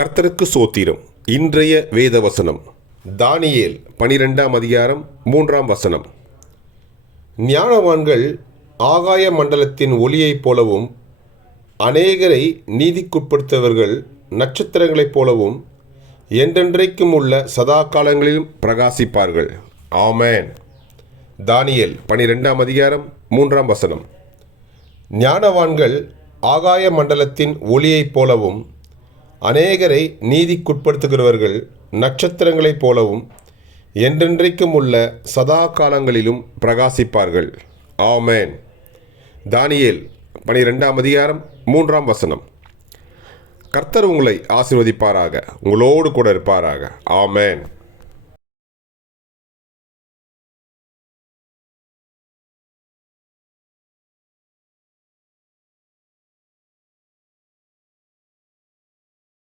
கர்த்தருக்கு சோத்திரம். இன்றைய வேத வசனம் தானியேல் பனிரெண்டாம் அதிகாரம் மூன்றாம் வசனம். ஞானவான்கள் ஆகாய மண்டலத்தின் ஒளியைப் போலவும் அநேகரை நீதிக்குட்படுத்தவர்கள் நட்சத்திரங்களைப் போலவும் என்றென்றைக்கும் உள்ள சதா காலங்களிலும் பிரகாசிப்பார்கள். ஆமேன். தானியேல் பனிரெண்டாம் அதிகாரம் மூன்றாம் வசனம். ஞானவான்கள் ஆகாய மண்டலத்தின் ஒளியைப் போலவும் அநேகரை நீதிக்குட்படுத்துகிறவர்கள் நட்சத்திரங்களைப் போலவும் என்றென்றைக்கும் உள்ள சதா காலங்களிலும் பிரகாசிப்பார்கள். ஆமேன். தானியேல் பனிரெண்டாம் அதிகாரம் மூன்றாம் வசனம். கர்த்தர் உங்களை ஆசிர்வதிப்பாராக உங்களோடு கூட இருப்பாராக. ஆமேன்.